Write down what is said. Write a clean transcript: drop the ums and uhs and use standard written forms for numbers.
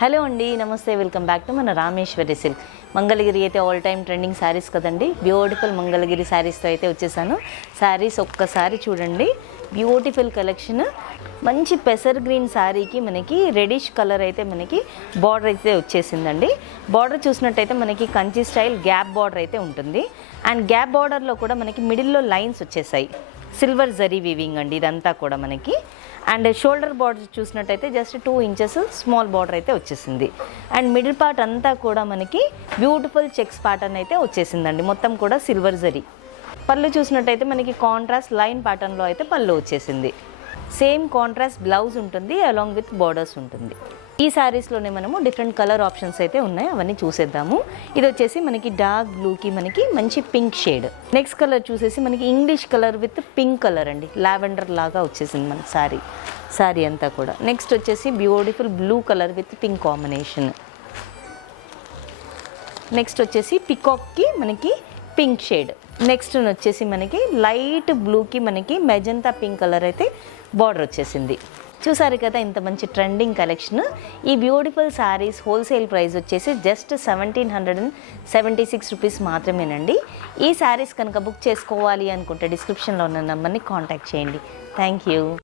Hello అండి, నమస్తే. Welcome back to మన రామేశ్వరి సిల్క్. మంగళగిరి అయితే ఆల్ టైమ్ ట్రెండింగ్ శారీస్ కదండి. బ్యూటిఫుల్ మంగళగిరి శారీస్తో అయితే వచ్చేసాను. శారీస్ ఒక్కసారి చూడండి, బ్యూటిఫుల్ కలెక్షన్. మంచి పెసర్ గ్రీన్ శారీకి మనకి రెడిష్ కలర్ అయితే మనకి బార్డర్ అయితే వచ్చేసిందండి. బార్డర్ చూసినట్టయితే మనకి కంచి స్టైల్ గ్యాప్ బార్డర్ అయితే ఉంటుంది. అండ్ గ్యాప్ బార్డర్లో కూడా మనకి మిడిల్లో లైన్స్ వచ్చేసాయి. సిల్వర్ జరీ వీవింగ్ అండి ఇదంతా కూడా మనకి. అండ్ షోల్డర్ బార్డర్ చూసినట్టయితే జస్ట్ 2 ఇంచెస్ స్మాల్ బార్డర్ అయితే వచ్చేసింది. అండ్ మిడిల్ పార్ట్ అంతా కూడా మనకి బ్యూటిఫుల్ చెక్స్ ప్యాటర్న్ అయితే వచ్చేసిందండి. మొత్తం కూడా సిల్వర్ జరీ. పళ్ళు చూసినట్టయితే మనకి కాంట్రాస్ట్ లైన్ ప్యాటర్న్లో అయితే పళ్ళు వచ్చేసింది. సేమ్ కాంట్రాస్ట్ బ్లౌజ్ ఉంటుంది, అలాంగ్ విత్ బార్డర్స్ ఉంటుంది. ఈ శారీస్లోనే మనము డిఫరెంట్ కలర్ ఆప్షన్స్ అయితే ఉన్నాయి, అవన్నీ చూసేద్దాము. ఇది వచ్చేసి మనకి డార్క్ బ్లూకి మనకి మంచి పింక్ షేడ్. నెక్స్ట్ కలర్ చూసేసి మనకి English colour with pink colour అండి, లావెండర్ లాగా వచ్చేసింది మన శారీ అంతా కూడా. నెక్స్ట్ వచ్చేసి beautiful blue colour with pink combination. Next వచ్చేసి పికాక్కి మనకి పింక్ షేడ్. నెక్స్ట్ వచ్చేసి మనకి లైట్ బ్లూకి మనకి మెజంతా పింక్ కలర్ అయితే బార్డర్ వచ్చేసింది. చూసారు కదా ఇంత మంచి ట్రెండింగ్ కలెక్షన్. ఈ బ్యూటిఫుల్ శారీస్ హోల్సేల్ ప్రైస్ వచ్చేసి జస్ట్ 1776 రూపీస్ మాత్రమేనండి. ఈ శారీస్ కనుక బుక్ చేసుకోవాలి అనుకుంటే డిస్క్రిప్షన్లో ఉన్న నెంబర్ని కాంటాక్ట్ చేయండి. Thank you.